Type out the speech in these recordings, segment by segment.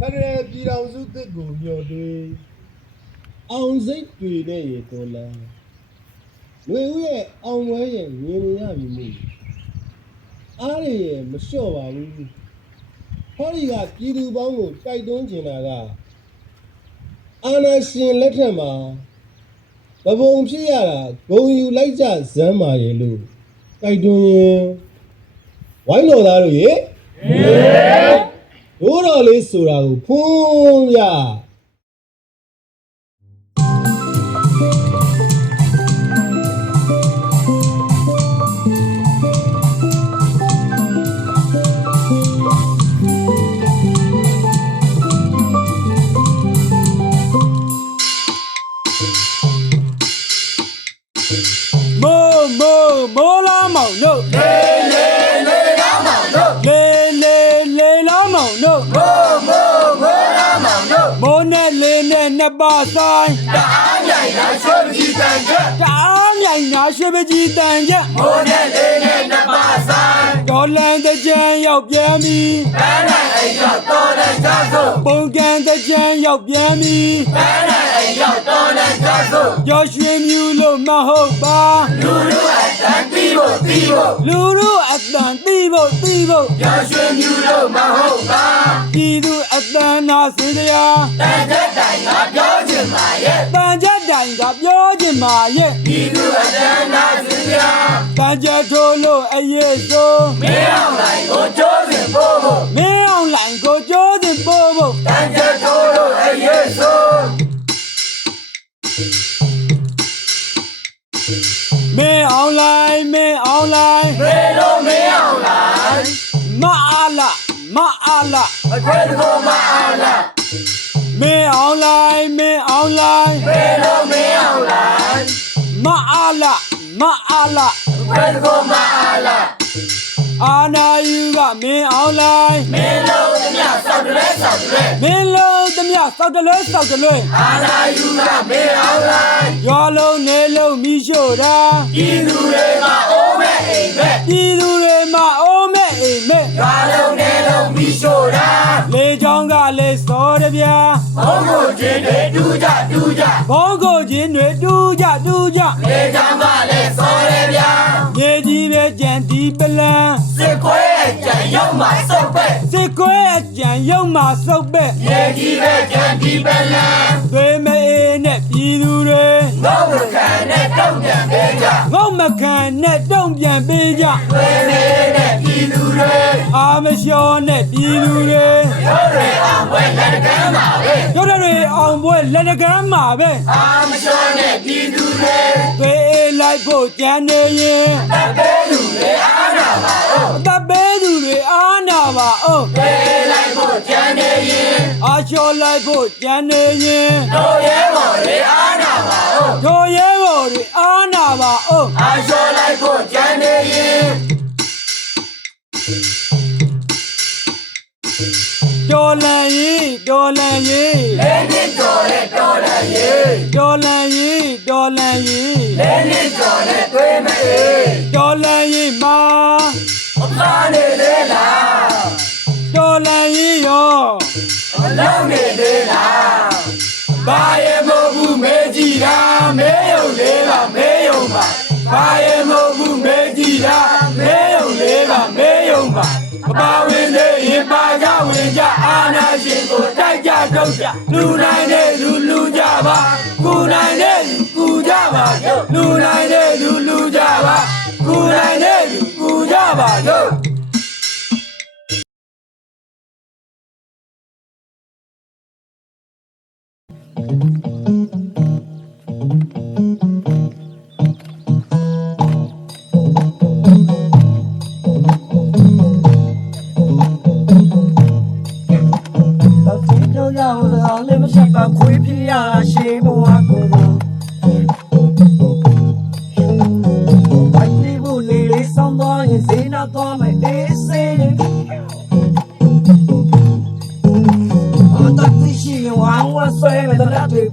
ဖရယ်ပြည်တော်စုတစ်ကိုမျှော်တွေးအောင်စိတ်တွေနဲ့ရေတော်လန်းຫນွေဦးရဲ့အောင်ဝဲရဲ့မြင်ရပြီမို့အားရရဲ့မလျှော့ပါဘူးဟောဒီကပြည်သူပေါင်းကိုတိုက်တွန်းချင်တာကအာနာရှင်လက်ထက်မှာဗဘုံဖြစ်ရတာဂုံယူလိုက်ကြဇမ်းပါရဲ့လို့တိုက်တွန်းရင်ဝိုင်းတော်သားတို့ရေ ဒိုးတော်လေးဆိုတာကိုဖုံးရ ဆိုင်တအားမြိုင်နာရွှေပကြီးတန်ချက်တအားမြိုင်နာရွှေပကြီးတန်ချက်မိုးနဲ့လေနဲ့နှစ်ပါးဆိုင်တော်လန်တဲ့ကြံရောက်ပြန်ပြီပန်းနိုင်အိမ်ရောက်တော်တဲ့ကြစို့ပုံကန်တဲ့ကြံရောက်ပြန်ပြီပန်းနိုင်အိမ်ရောက်တော်တဲ့ကြစို့ကျော်ရွှေမြူလို့မဟုတ်ပါလူလူအတန်တီးဖို့တီးဖို့လူလူ အတန်တီးဖို့တီးဖို့ရရွှေမြူလို့မဟုတ်ပါပြည်သူအတန်နာစေတရားတန်ချက်တိုင်ကပြောခြင်းပါရဲ့တန်ချက်တိုင်ကပြောခြင်းပါရဲ့ပြည်သူအတန်နာစေတရားတန်ချက်ထိုးလို့အရေးဆုံးမင်းအောင်လိုင်ကိုကြိုးစင်ပို့ဖို့မင်းအောင်လိုင်ကိုကြိုးစင်ပို့ဖို့တန်ချက်ထိုးလို့အရေးဆုံး မင်းအောင်လိုင်မင်းအောင်လိုင်ဘယ်လိုမင်းအောင်လိုင်မအားလာမအားလာအခွင့်ကိုမအားလာမင်းအောင်လိုင်မင်းအောင်လိုင်ဘယ်လိုမင်းအောင်လိုင်မအားလာမအားလာအခွင့်ကိုမအားလာအာနာယူကမင်းအောင်လိုင်မင်းလုံးသမျှစောက်တလဲစောက်တလဲမင်းလုံးသမျှစောက်တလဲစောက်တလဲအာနာယူကမင်းအောင်လိုင်ရောလုံးနေ လုံးမိရှို့တာပြည်သူတွေမှာအိုးမဲ့အိမ်မဲ့ပြည်သူတွေမှာအိုးမဲ့အိမ်မဲ့ရွာလုံးနဲ့လုံးပြီးရှို့တာလေချောင်းကလေစောတဗျာဘုံကိုချင်းတွေတူးကြတူးကြဘုံကိုချင်းတွေတူးကြတူးကြလေချောင်းကလေစောတယ်ဗျာမြေကြီးပဲကြံဒီပလန်စစ်ခွဲ အကြံရုံမှာစုပ်ပဲစစ်ခွဲအကြံရုံမှာစုပ်ပဲမြေကြီးပဲကြံဒီပလန်သွေးမအေးနဲ့ပြည်သူတွေငေါ့မခံနဲ့တုံ့ပြန်ပေးကြငေါ့မခံနဲ့တုံ့ပြန်ပေးကြသွေးမအေးနဲ့ပြည်သူတွေအာမလျှော်နဲ့ပြည်သူတွေရုပ်တွေအောင်ပွဲလက်တကမ်းမှာပဲရုပ်တွေအောင်ပွဲလက်တကမ်းမှာပဲအာမလျှော်နဲ့ပြည်သူတွေသွေးအေးလိုက်ဖို့ကြံနေရင်တပ်ပေးသူတွေအား နာပါအောင်တပ်ပေးသူတွေအားနာပါအောင်သွေးအေးလိုက်ဖို့ကြံနေရင်အာလျှော်လိုက်ဖို့ကြံနေရင်တို့ရဲဘော်တွေအားနာပါအောင်တို့ရဲဘော်တွေအားနာပါအောင်အာလျှော်လိုက်ဖို့ကြံနေရင် တော်လန်ရေးတော်လန်ရေးလဲနစ်တော်တဲ့တော်လန်ရေးတော်လန်ရေးတော်လန်ရေးလဲနစ်တော်တဲ့သွေးမအေးတော်လန်ရေးမှာအပါနေလေလားတော်လန်ရေးရောအလုံးနေသေးလားဘာရဲ့မဟုတ်ဘူးမဲကြည့်တာမဲယုံလေးကမဲယုံပါဘာရဲ့မဟုတ်ဘူးမဲကြည့်တာမဲယုံလေးကမဲယုံပါမ လူနိုင်တဲ့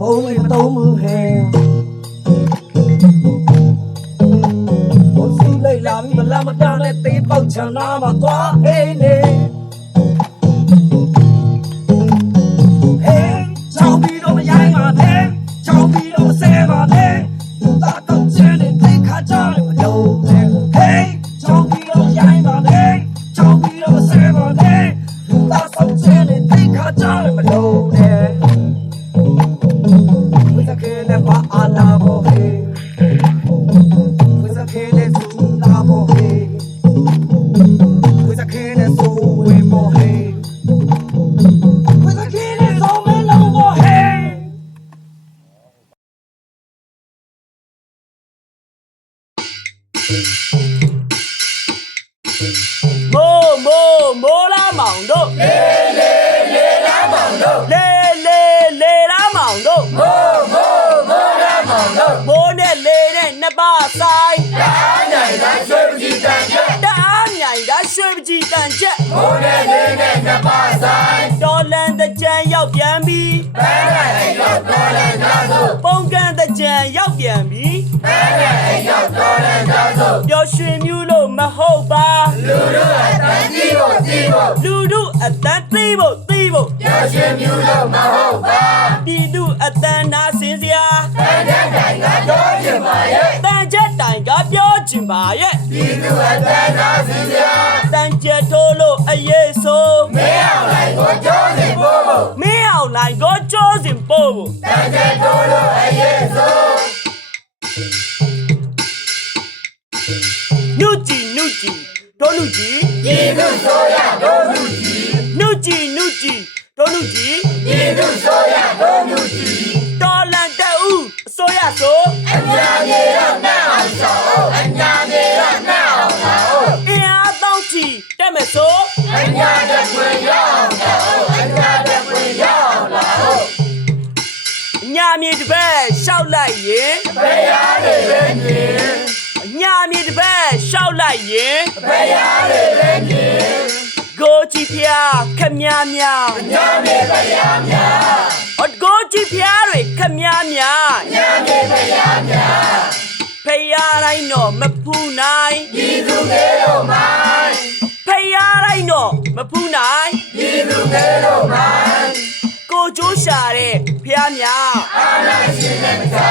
ဘုံလေးမတော်မှုဟဲ့ဘုံစီလိုက်လာပြီမလာမတန်းနဲ့တေးပေါက်ချန်နာမှာ ဆိုင်တအားမြိုင်တာရွှေပကြီးတန်ချက်တအားမြိုင်တာရွှေပကြီးတန်ချက်မိုးနဲ့လေနဲ့နှစ်ပါးဆိုင်တော်လန်တကြံရောက်ပြန်ပြီပန်းရအိမ်ရောက်တော်လန်သားစို့ပုံကန်တကြံရောက်ပြန်ပြီပန်းရအိမ်ရောက်တော်လန်သားစို့ပျော်ရွှင်မြူးလို့မဟုတ်ပါလူတို့အတန်းသိဖို့သိဖို့လူတို့အတန်းသိဖို့သိဖို့ရရှင်မြူလို့မဟုတ်ပါပြည်သူအတန်းနာစင်စရာတန်ချက်တိုင်ကပြော င်ပါရဲ့ပြည်သူအတန်းနာစင်စရာတန်ချက်ထိုးလို့အရေးဆိုမင်းအောင်လိုက်ကိုကြောစင်ပို့ဖို့မင်းအောင်လိုက်ကိုကြောစင်ပို့ဖို့တန်ချက်ထိုးလို့အရေးဆိုနုကြည်နုကြည်တို့နုကြည်ပြည်သူဆိုရတို့လူကြီးနုကြည်နုကြည်တို့လူကြီးပြည်သူဆိုရတို့လူကြီးတော်လန်တဲ့ဦးအစိုးရဆိုအညာမြေတော့နှောက်အောင်ဆိုအညာ ညာတဲ့ခွေရောက်အောင်ဆိုအညာတဲ့ခွေရောက်အောင်လာအညာမြေတစ်ပတ်ရှောက်လိုက်ရင်ဘယ်ရားတွေပဲမြင်အညာမြေတစ်ပတ်ရှောက်လိုက်ရင်ကိုကြည့်ဖျားခမများများညမေဖျားများအကိုကြည့်ဖျားတွေခမများများညမေဖျားများဖျားတိုင်းတော့မဖူးနိုင်ဤသူငယ်တို့မိုင်း ဖျားတိုင်းတော့မဖူးနိုင်ဤသူငယ်တို့မိုင်းကိုကျိုးရှာတဲ့ဖျားများအာနာရှင်နဲ့မသာ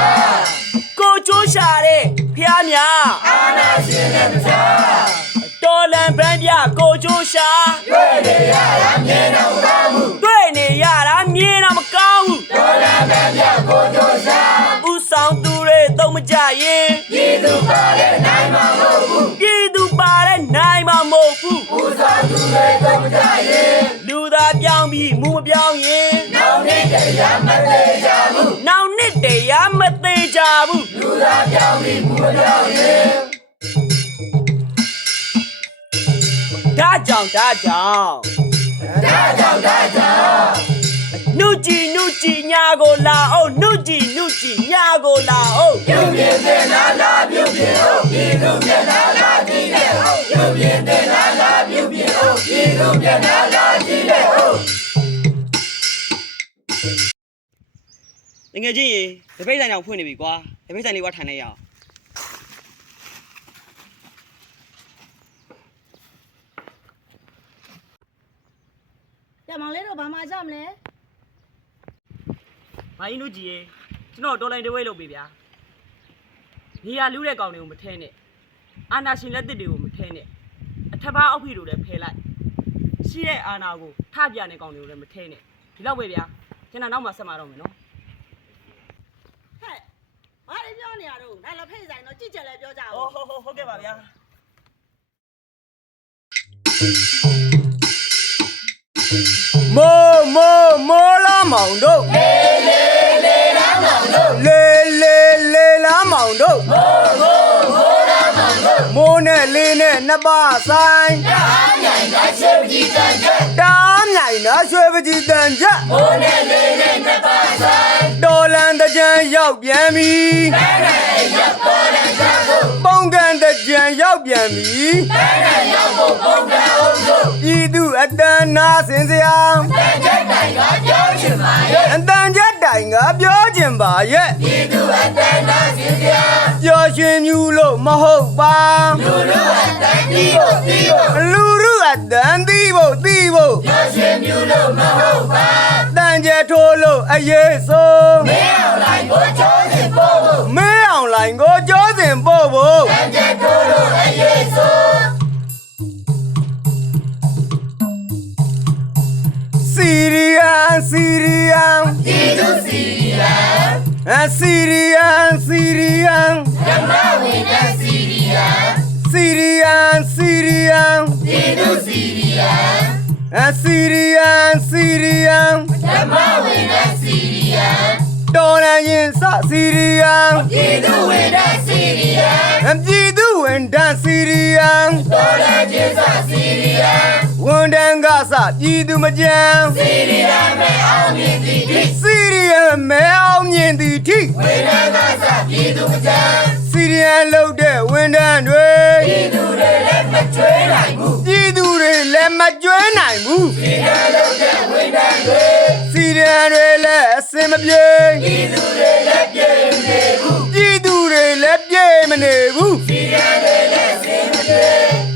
ကိုကျိုးရှာတဲ့ဖျားများအာနာရှင်နဲ့မသာတော်လန်ပန်းပြကိုကျိုးရှာတွေ့နေရတာမြင်တော့မကောင်းဘူးတွေ့နေရတာမြင်တော့မကောင်းဘူးဒေါ်လာမန်းပြကိုကြိုးစားဥဆောင်သူတွေသုံးမကြရင်ပြည်သူပါတဲ့နိုင်မှာမဟုတ်ဘူးပြည်သူပါတဲ့နိုင် မှာမဟုတ်ဘူးဥဆောင်သူတွေသုံးမကြရင်လူသားပြောင်းပြီးမူမပြောင်းရင်နောက်နှစ်တရားမသေးကြဘူးနောက်နှစ်တရားမသေးကြဘူးလူသားပြောင်းပြီးမူမပြောင်းရင်ဒါကြောင့်ဒါကြောင့် နုကြည်နုကြည်ညာကိုလာအောင်နုကြည်နုကြည်ညာကိုလာအောင်ပြုတ်ပြင်းတဲ့လာလာပြုတ်ပြင်းအောင်ပြည်သူမျက်နှာလာကြည့်တဲ့ဟုတ်ပြုတ်ပြင်းတဲ့လာလာပြုတ်ပြင်းအောင်ပြည်သူမျက်နှာလာကြည့်တဲ့ဟုတ်ငယ်ချင်းရေတပိတ်ဆိုင်တော့ဖွင့်နေပြီကွာတပိတ်ဆိုင်လေးကထိုင်နေရအောင်ကြမောင်လေးတို့ဘာမှကြမလဲ။ ဘာကြီးနုကြည်ရေကျွန်တော်တော်လိုင်းတဝဲလုပ်ပြီဗျာ။နေရာလူးတဲ့ကောင်တွေကိုမထဲနဲ့။အာနာရှင်လက်သစ်တွေကိုမထဲနဲ့။အထက်ဘာအောက်ဖီတို့လည်းဖဲလိုက်။ရှိတဲ့အာနာကိုထပြတဲ့ကောင်တွေကိုလည်းမထဲနဲ့။ဒီလောက်ပဲဗျာ။ကျွန်တော်နောက်မှဆက်မှာတော့မယ်နော်ဟဲ့ဘာတွေပြောနေရတော့ငါလက်ဖိတ်ဆိုင်တော့ကြည့်ကြလဲပြောကြ။အောင်ဟုတ်ဟုတ်ဟုတ်ကဲ့ပါဗျာ။မိုးမိုးမိုးလာမောင်တို့လေလေလေလာမောင်တို့ လေလေလေလာမောင်တို့မိုးမိုးမိုးလာမောင်တို့မိုးနဲ့လေးနဲ့နှစ်ပါးဆိုင်တားမြိုင်တာရွှေပကြီးတန်ချက်တားမြိုင်တာရွှေပကြီးတန်ချက်မိုးနဲ့လေးနဲ့နှစ်ပါးဆိုင်တော်လန်တကြံရောက်ပြန်ပြီဘယ်နဲ့ရောက်တော်လန်ကြဖို့ပုံကန်တကြံရောက်ပြန်ပြီဘယ်နဲ့ရောက်ဖို့ပုံကန်အောင်တို့ပြည်သူအတန်းနာစင်စရာအတန်ချက် တိုင်ကပြောချင်ပါရဲ့ပြည်သူအတန်သားရှင်ပြပျော်ရွှင်မြူလို့မဟုတ်ပါလူလူအတန်တီးဖို့တီးဖို့လူလူအတန်တီးဖို့တီးဖို့ပျော်ရွှင်မြူလို့မဟုတ်ပါတန်ကြထိုးလို့အရေးဆိုမင်းအောင်လိုင်ကိုကြောစင်ပို့ဖို့မင်းအောင်လိုင်ကိုကြောစင်ပို့ဖို့တန်ကြထိုးလို့အရေးဆို စီရီယန်စီရီယန်ဒီလူစီရီယန်အစီရီယန်စီရီယန်ဓမ္မဝင်တဲ့စီရီယန်စီရီယန်စီရီယန်ဒီလူစီရီယန်အစီရီယန်စီရီယန်ဓမ္မဝင်တဲ့စီရီယန်တော်ရရင်စစီရီယန်ပြည်သူဝင်တဲ့စီရီယန်ပြည်သူ ဝဝန်တန်းစီရီယံတော်လန်ချင်းစစီရီယံဝန်တန်းကစပြည်သူမကြမ်းစီရီယံမဲအောင်မြင်သည်ထိစီရီယံမဲအောင်မြင်သည်ထိဝန်တန်းကစပြည်သူမကြမ်းစီရီယံလုပ်တဲ့ဝန်တန်းတွေပြည်သူတွေလည်းမကျွေးနိုင်ဘူးပြည်သူတွေလည်းမကျွေးနိုင်ဘူးစီရီယံလုပ်တဲ့ဝန်တန်းတွေစီရီယံတွေလည်းအစင်မပြေပြည်သူတွေလည်းပြေမနေဘူးပြည်သူ တွေလည်းပြေမနေဘူးစီရီယံတွေလည်းအစင်မပြေ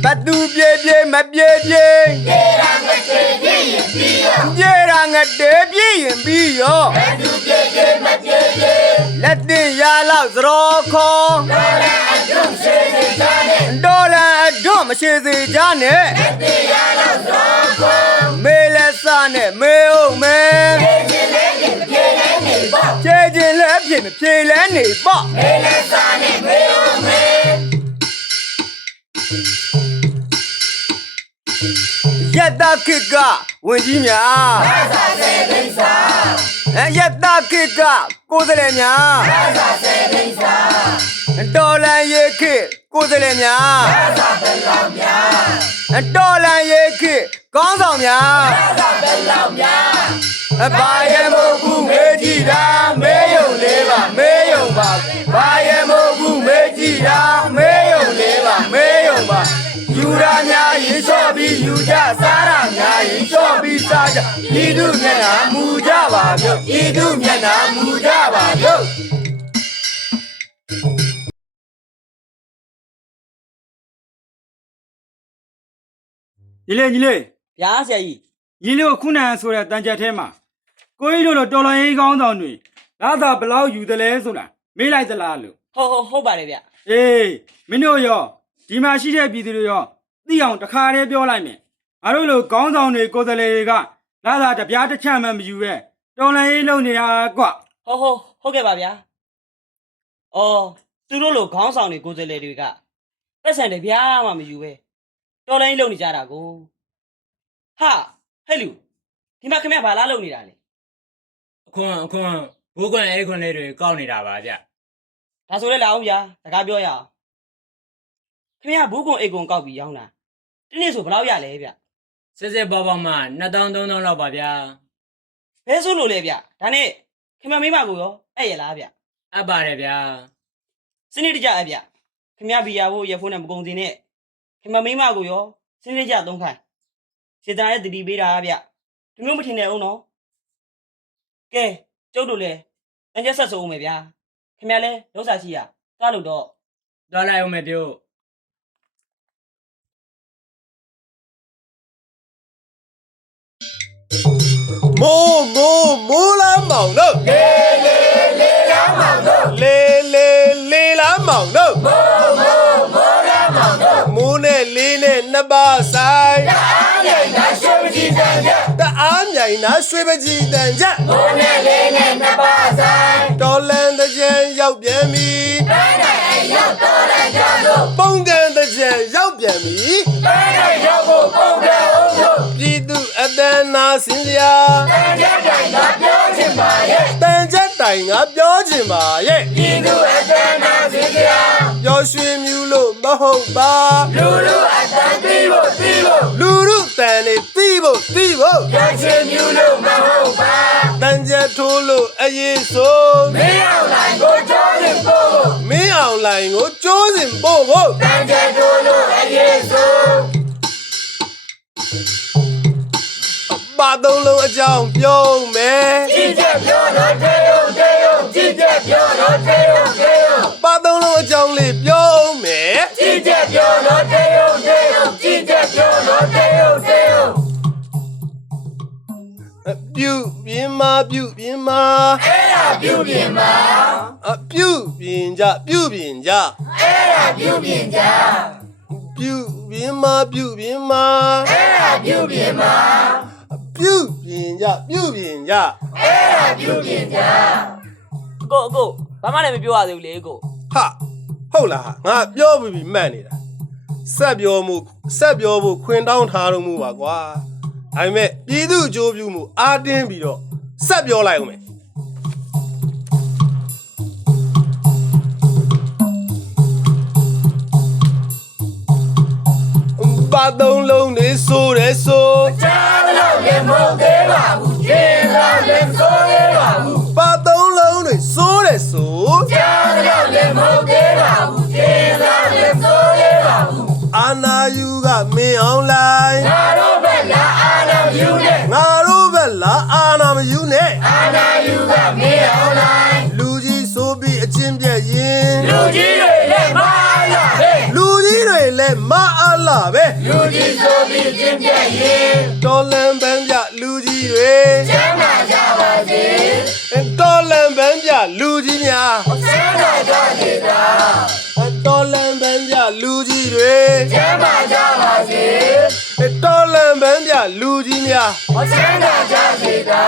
ဘသူပြေပြေမပြေပြေပြေတာငတ်တေပြေရင်ပြီးရောပြေတာငတ်တေပြေရင်ပြီးရောဘသူပြေပြေမပြေပြေလက်တင်ရလောက်သရောခေါ်ဒေါ်လာအဒွန့်မရှိစေကြနဲ့ဒေါ်လာအဒွန့်မရှိစေကြနဲ့လက်တင်ရလောက် လည်းပြေမပြေလဲနေပေါ့မေလက်စနဲ့မေအောင်မဲယက်တာခိကဝင်ကြီးများဘာသာစေကိစ္စအဲယက်တာခိကကိုယ်စလဲများဘာသာစေကိစ္စတော်လန်ရေခိကိုယ်စလဲများဘာသာပလောင်များတော်လန်ရေခိကောင်းဆောင်များဘာသာပလောင်များအဘာယေ ပြီးစားကြဤသူမျက်နှာမူကြပါပြုတ်ဤသူမျက်နှာမူကြပါပြုတ်ညီလေးညီလေးဗျာဆရာကြီးညီလေးကိုခုနကဆိုတဲ့တန်ချက်ထဲမှာကိုကြီးတို့လိုတော်တော်ရေးကောင်းဆောင်တွေလာသာဘလောက်ယူတယ်လဲဆိုတာမေးလိုက်သလားလို့ဟုတ်ဟုတ်ဟုတ်ပါတယ်ဗျအေးမင်းတို့ရောဒီမှာရှိတဲ့ပြည်သူတွေရောသိအောင်တခါတည်းပြောလိုက်မယ်ငါတို့လိုကောင်းဆောင်တွေကိုယ်စားလှယ်တွေက လာသာတပြားတစ်ချက်မှမယူပဲတော်လည်းရေးလုပ်နေတာကွဟုတ်ဟုတ်ဟုတ်ကဲ့ပါဗျာအော်သူတို့လိုခေါင်းဆောင်တွေကိုယ်စားလှယ်တွေကပတ်စံတယ်ဗျာမှမယူပဲတော်လိုင်းလုံနေကြတာကိုဟာဟဲ့လူဒီမှာခင်ဗျာဘာလားလုံနေတာလဲအခွန်အခွန်ဘိုးကွန်အဲ့ခွန်လေးတွေကောက်နေတာပါဗျဒါဆိုလဲလာအောင်ဗျာစကားပြောရအောင်ခင်ဗျာဘူးကွန်အိတ်ကွန်ကောက်ပြီးရောင်းတာဒီနေ့ဆိုဘယ်လောက်ရလဲဗျ စစ်စစ်ပေါပေါမှ2000 3000လောက်ပါဗျာဘဲဆိုလို့လဲဗျဒါနဲ့ခင်ဗျာမိမကိုရောအဲ့ရလားဗျအပ်ပါတယ်ဗျာစနစ်တကျအဲ့ဗျခင်ဗျာဘီယာဖို့ရဖုန်းနဲ့မကုန်စင်နဲ့ခင်ဗျာမိမကိုရောစနစ်တကျသုံးခိုင်းစေတနာရဲ့တတိပေးတာဗျဒီမျိုးမထင်နဲ့အောင်နော်ကဲကျုပ်တို့လည်းတန်ချက်ဆက်ဆိုအောင်မယ်ဗျာခင်ဗျာလဲလောက်စားရှိရသွားလို့တော့သွားလိုက်အောင်မယ်ပြု မိုးမိုးမိုးလာမောင်တို့လေလေလေလာမောင်တို့လေလေလေလာမောင်တို့မိုးမိုးမိုးလာမောင်တို့မိုးနဲ့လေးနဲ့နှစ်ပါးဆိုင်တအားမြိုင်နာရွှေပကြီးတန်ကြတအားမြိုင်နာရွှေပကြီးတန်ကြမိုးနဲ့လေးနဲ့နှစ်ပါးဆိုင်တော်လန်တဲ့ကြံရောက်ပြန်ပြီပန်းနိုင်အရောက်တော်လန်ကြလို့ပုံကန်တဲ့ကြံရောက်ပြန်ပြီပန်းနိုင်ရောက်ဖို့ပုံကန်အောင်လို့ပြည်သူအ တန်းနာစင်စရာတန်ချက်တိုင်ငါပြောချင်ပါရဲ့ပြည်သူအတန်းနာစင်ကြပြောရွှင်မြူလို့မဟုတ်ပါလူလူအတန်းပြီးဖို့ပြီးဖို့လူလူတန်နေပြီးဖို့ပြီးဖို့ပြောရွှင်မြူလို့မဟုတ်ပါတန်ချက်ထိုးလို့အရေးဆိုမင်းအောင်လိုင်ကိုကျိုးစင်ပို့ဖို့မင်းအောင်လိုင်ကိုကျိုးစင်ပို့ဖို့တန်ချက်ထိုးလို့အရေးဆို ပါသုံးလုံးအကြောင်းပြောမယ်ကြည့်ချက်ပြောတော့တေယုံတေယုံကြည့်ချက်ပြောတော့တေယုံတေယုံပါသုံးလုံးအကြောင်းလေးပြောမယ်ကြည့်ချက်ပြောတော့တေယုံတေယုံကြည့်ချက်ပြောတော့တေယုံတေယုံပြုပြင်းမပြုပြင်းမအဲ့ဒါပြုပြင်းမအပြုပြင်းကြပြုပြင်းကြအဲ့ဒါပြုပြင်းကြပြုပြင်းမပြုပြင်းမအဲ့ဒါပြုပြင်းမ ပြုပြင်ကြပြုပြင်ကြအကိုအကိုဘာမှလည်းမပြောရသေးဘူးလေအကိုဟာဟုတ်လားငါပြောပြီးပြီမှတ်နေတာဆက်ပြောမှုဆက်ပြောဖို့ခွင်တောင်းထားတော့မှုပါကွာဒါပေမဲ့ပြည်သူအကျိုးပြုမှုအာတင်းပြီးတော့ဆက်ပြောလိုက်အောင်မယ် ပါသုံးလုံးတွေဆိုတယ်ဆိုကြားလို့လည်းမဟုတ်သေးပါဘူးရှင်းတော့လည်းဆိုသေးပါဘူးပါသုံးလုံးတွေဆိုတယ်ဆိုကြားလို့လည်းမဟုတ်သေးပါဘူးရှင်းတော့လည်းဆိုသေးပါဘူးအာနာယူကမင်းအောင်လိုက် ရင်တော်လန်ပန်းပြလူကြီးတွေကျမ်းမာကြပါစေတော်လန်ပန်းပြလူကြီးများကျမ်းမာကြစေတာတော်လန်ပန်းပြလူကြီးတွေကျမ်းမာကြပါစေတော်လန်ပန်းပြလူကြီးများကျမ်းမာကြစေတာ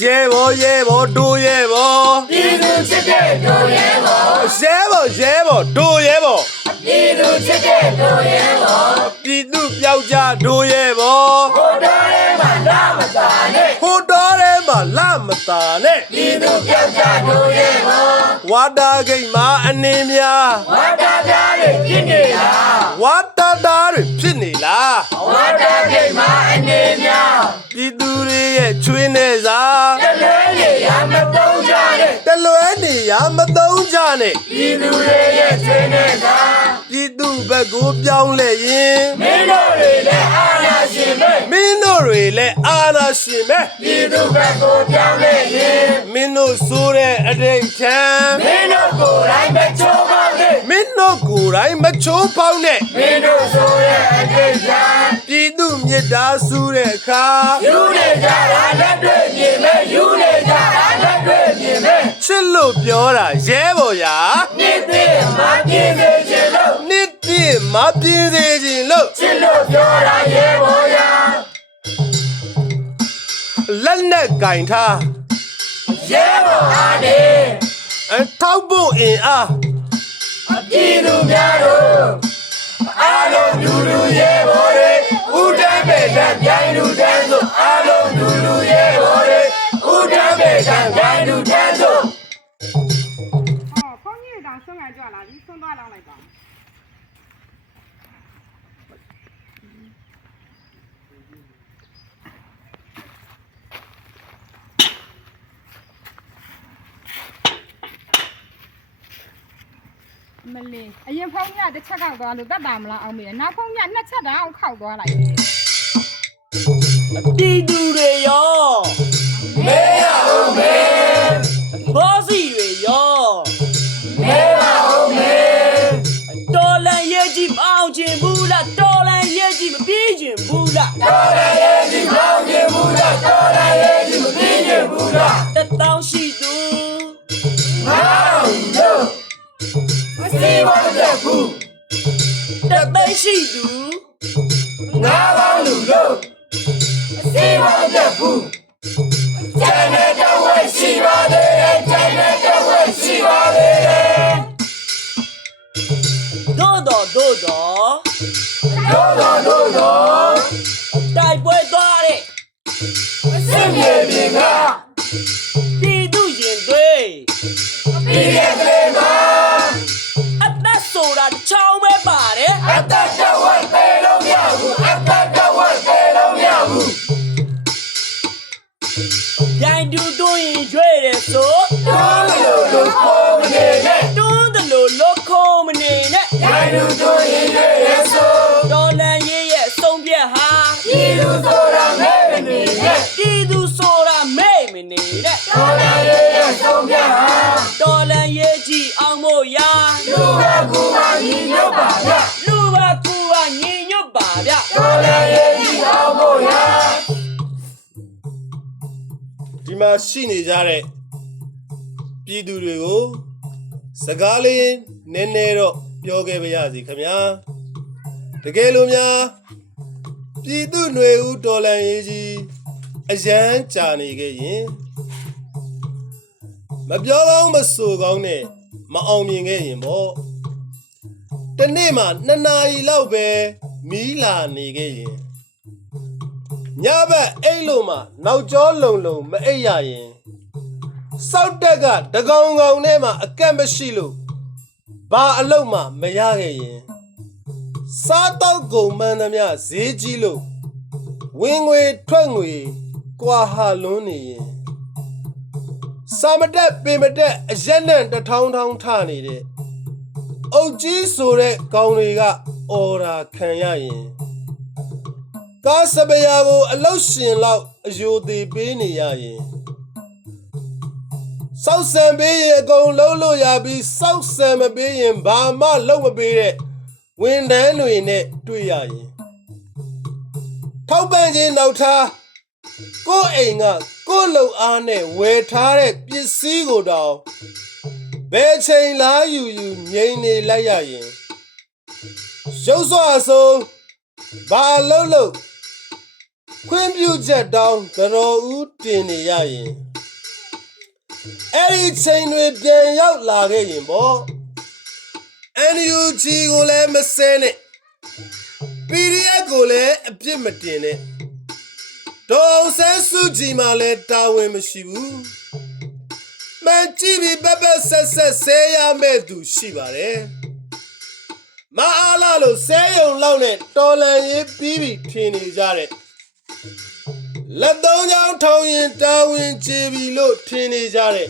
ရဲဘော်ရဲဘော်တို့ရဲဘော်ပြည်သူချစ်တဲ့တို့ရဲဘော်ရဲဘော်ရဲဘော်တို့ရဲဘော် ပြည်သူချစ်တဲ့တို့ရဲဘော်ပြည်သူပျောက်ကြတို့ရဲဘော်ဟိုတော်ထဲမှာလာမတာနဲ့ဟိုတော်ထဲမှာလာမတာနဲ့ပြည်သူပျောက်ကြတို့ရဲဘော်ဝါတာဂိတ်မှာအနေများဝါတာပြားတွေဖြစ်နေလားဝါတာတာတွေဖြစ်နေလားဝါတာဂိတ်မှာအနေများပြည်သူတွေရဲ့ချွေးနေစားတလွဲနေရမသုံးကြနဲ့တလွဲနေရမသုံးကြနဲ့ပြည်သူတွေရဲ့ချွေးနေစားပြည် သူဘက်ကိုပြောင်းလဲရင်မင်းတို့တွေလည်းအာဏာရှင်ပဲမင်းတို့တွေလည်းအာဏာရှင်ပဲပြည်သူဘက်ကိုပြောင်းလဲရင်မင်းတို့ဆိုတဲ့အတိတ်ချမ်းမင်းတို့ကိုယ်တိုင်မချိုးပေါက်နဲ့မင်းတို့ကိုယ်တိုင်မချိုးပေါက်နဲ့မင်းတို့ဆိုတဲ့အတိတ်ချမ်းပြည်သူမြစ်တာဆူတဲ့အခါယူနေကြတာလက်တွေ့မြင်မဲ့ယူနေကြတာလက်တွေ့မြင်မဲ့ချစ်လို့ပြောတာရဲပေါ်ရာ မပြင်းစေခြင်းလို့ချစ်လို့ပြောတာရဲပေါ်ရာလက်နဲ့ကင်ထားရဲပေါ်အားနေအထောက်ဖို့အင်အားအပြည်သူများတို့အားလုံးလူလူရဲဘော် မလေးအရင်ဖုန်းကြီးကတစ်ချက်ခောက်သွားလို့တတ်တာမလားအောင်မေနောက်ဖုန်းကြီးကနှစ်ချက်တောင်ခောက်သွားလိုက်တယ်ပြည်သူတွေရောမဲရအောင်မဲဘောစီတွေရောမဲရအောင်မဲတော်လန်ရဲ့ကြီးမအောင်ခြင်းဘူးလားတော်လန်ရဲ့ကြီးမပြေးခြင်းဘူးလား စီပါတဲ့ဘူးတသိန်းရှိသူငါပေါင်းလူလို့စီမံတဲ့ဘူးကျန်တဲ့တော့ဝဲရှိပါသေးတယ်ကျန်တဲ့တော့ဝဲရှိပါသေးတယ်တို့တော့တို့တော့တို့တော့တို့တော့တိုက်ပွဲသွားတဲ့ ကူပါညီညွတ်ပါဗျလူပါကူပါညီညွတ်ပါဗျတော်လန်ရေးကြီးအောင်မို့ရာဒီမှာရှိနေကြတဲ့ပြည်သူတွေကိုစကားလေးနည်းနည်းတော့ပြောခဲ့ပါရစီခင်ဗျာတကယ်လို့များပြည်သူຫນွေဦးတော်လန်ရေးကြီးအရန်ကြာနေခဲ့ရင်မပြောကောင်းမဆိုကောင်းနဲ့မအောင်မြင်ခဲ့ရင်ပေါ့ တနေ့မှနှစ်နာရီလောက်ပဲမီးလာနေခဲ့ရင်ညဘက်အိတ်လို့မှနောက်ကျောလုံလုံမအိပ်ရရင်စောက်တက်ကတကောင်ကောင်ထဲမှာအကန့်မရှိလို့ဘဘာအလုပ်မှမရခဲ့ရင်စားတော့ကုန်မှန်သမျှဈေးကြီးလို့ဝင်ငွေထွက်ငွေကွာဟာလွန်းနေရင်စာမတက်ပင်မတက်အရက်နဲ့တထောင်းထောင်းထနေတဲ့ အုတ်ကြီးဆိုတဲ့ကောင်တွေကအော်ရာခံရရင်ကားစပရာကိုအလုတ်ရှင်လောက်အယိုသေးပေးနေရရင်စောက်ဆံပေးရင်အကုန်လုံးလို့ရပြီးစောက်ဆံမပေးရင်ဘာမှလုံးမပေးတဲ့ဝန်ထမ်းတွေနဲ့တွေ့ရရင်ထောက်ပံ့ခြင်းနောက်ထားကိုယ့်အိမ်ကကိုယ့်လုံအားနဲ့ဝယ်ထားတဲ့ပစ္စည်းကိုတောင် ဘယ်ချိန်လားယူယူငြိမ်နေလိုက်ရရင်ရုပ်စွာဆုံးဘာလုံးလို့ခွင့်ပြုချက်တောင်းသတော်ဦးတင်နေရရင်အဲ့ဒီချိန်တွေပြန်ရောက်လာခဲ့ရင်ပေါ့ NUG ကိုလည်းမစဲနဲ့ PDF ကိုလည်းအပြစ်မတင်နဲ့ဒေါအောင်ဆန်းစုကြည်မှလည်းတာဝန်မရှိဘူး မှန်ကြည့်ပြီးပက်ပက်ဆက်ဆက်ဆဲရမဲ့သူရှိပါတယ်မအားလာလို့ဆဲယုံလောက်နဲ့တော်လန်ရေးပြီးပြီးထင်နေကြတဲ့လက်သုံးချောင်းထောင်ရင်တာဝန်ချေပြီလို့ထင်နေကြတဲ့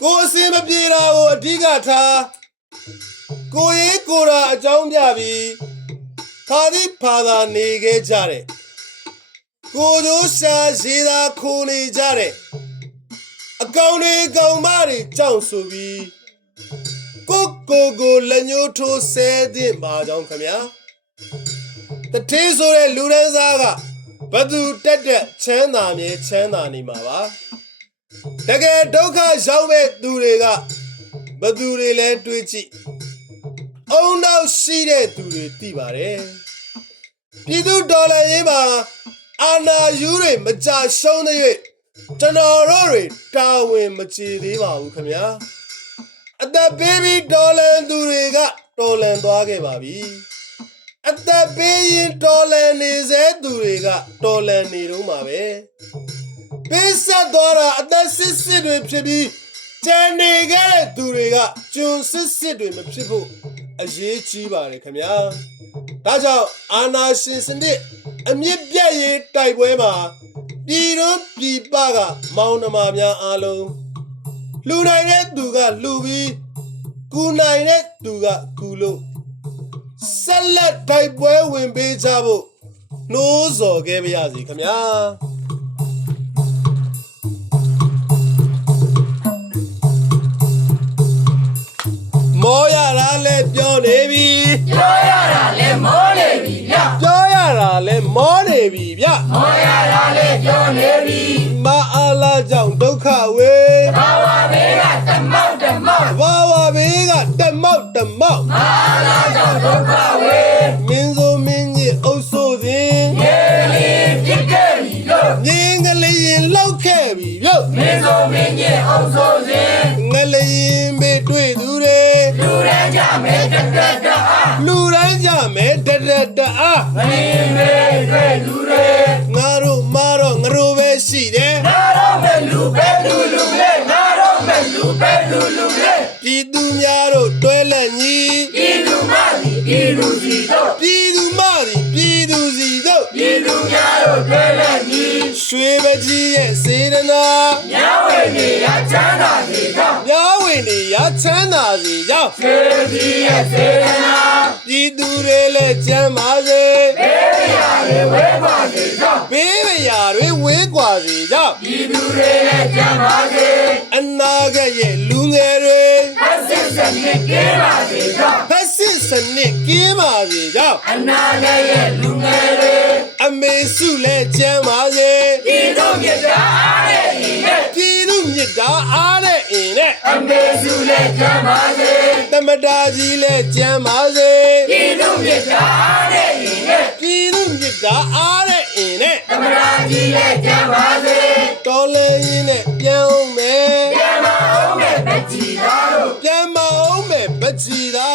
ကိုယ်အစင်မပြေတာကိုအဓိကထားကိုရေးကိုယ်တာအကြောင်းပြပြီးခါဒီဖာသာနေခဲ့ကြတဲ့ကိုတို့ရှာရေးသာခိုးနေကြတဲ့ အကောင်တွေအကောင်မတွေကြောက်ဆိုပြီးကိုကိုကိုလက်ညှိုးထိုးဆဲတဲ့ပါကြောင်းခမညာတထေးဆိုတဲ့လူရန်စားကဘသူတက်တက်ချမ်းသာမြဲချမ်းသာနေမှာပါတကယ်ဒုက္ခရောက်မဲ့သူတွေကဘသူတွေလဲတွေးကြည့်အုံနောက်ရှိတဲ့သူတွေသိပါတယ်ပြည်သူဒေါ်လာရေးမှာအာနာယူတွေမကြရှုံးတဲ့၍ ကျွန်တော်တို့တွေတာဝန်မချေသေးပါဘူးခင်ဗျာအသက်ပေးပြီးဒေါ်လန်သူတွေကတော်လန်သွားခဲ့ပါပြီအသက်ပေးရင်တော်လန်နေစေသူတွေကတော်လန်နေတော့မှာပဲပေးဆက်သွားတာအသက်စစ်စစ်တွေဖြစ်ပြီးကြံနေခဲ့တဲ့သူတွေကကျွန်စစ်စစ်တွေမဖြစ်ဖို့အရေးကြီးပါတယ်ခင်ဗျာဒါကြောင့်အာနာရှင်စနစ်အမြင့်ပြတ်ရေးတိုက်ပွဲမှာ ပြည်တွန်းပြည်ပကမောင်နှမများအားလုံးလူနိုင်တဲ့သူကလူပြီးကူနိုင်တဲ့သူကကူလို့ဆက်လက်တိုက်ပွဲဝင်ပေးကြဖို့နှိုးဆော်ခဲ့ပါရစေခင်ဗျာမောရတာလဲပြောနေပြီပြောရတာလဲမောနေပြီဗျပြောရ တာလဲမောနေပြီဗျမောရတာလဲပြောနေပြီမအားလာကြောင့်ဒုက္ခဝေဘာဝဘေးကတမောက်တမောက်ဘာဝဘေးကတမောက်တမောက်အာလာကြောင့်ဒုက္ခဝေမင်းစိုးမင်းကြီးအုပ်ဆိုးစဉ်ရေလီပြစ်ခဲ့ပြီလို့မြင်းကလေးရင်လောက်ခဲ့ပြီပြုတ်မင်းစုံမင်းကြီးအောင်ဆိုစဉ်ငလေးရင်ဘေးတွေ့သူတွေလူရန်ကြမယ်တတတအားလူတိုင်းကြ မယ်တရတအားမင်းမေတွေလူတွေငါတို့မတော့ငါတို့ပဲရှိတယ်ငါတော့မဲ့လူပဲလူလူလေးငါတော့မဲ့လူပဲလူလူလေးပြည်သူများတို့တွဲလက်ညီဒီလူမဒီဒီလူစီတို့ပြည်သူမ ရွှေပကြီးရဲ့စေတနာညဝေနေရချမ်းသာစီကြောင့်များဝင်နေရချမ်းသာစီကြောင့်စေကြီးရဲ့စေရနာပြည်သူတွေလည်းကျမ်းပါစေဘေးရရေဝဲပါစီကြောင့်ဘေးမရာတွေဝေးကွာစီကြောင့်ဒီလူတွေလည်းကြမ်းပါစေအနာဂတ်ရဲ့လူငယ်တွေအစစ်စနစ်ကင်းပါစီကြောင့်ဖက်စစ်စနစ်ကင်းပါစီကြောင့်အနာဂတ်ရဲ့လူငယ်တွေအ မေစုလည်းကျမ်းပါစေဒီတို့မြတ်တာအားနဲ့ဤနဲ့ပြည်သူမြစ်တာအားနဲ့အင်းနဲ့အမေစုလည်းကြမ်းပါစေသမတာကြီးလည်းကျမ်းပါစေဒီတို့မြတ်တာအားနဲ့ဤနဲ့ပြည်သူမြစ်တာအားနဲ့အင်းနဲ့သမရာကြီးလည်းကြမ်းပါစေတော်လည်းရင်းနဲ့ပြန်အောင်မယ်ကြမ်းပါအောင်နဲ့ပကြည်သားတို့ပြန်မအောင်မယ်ပကြည်သာ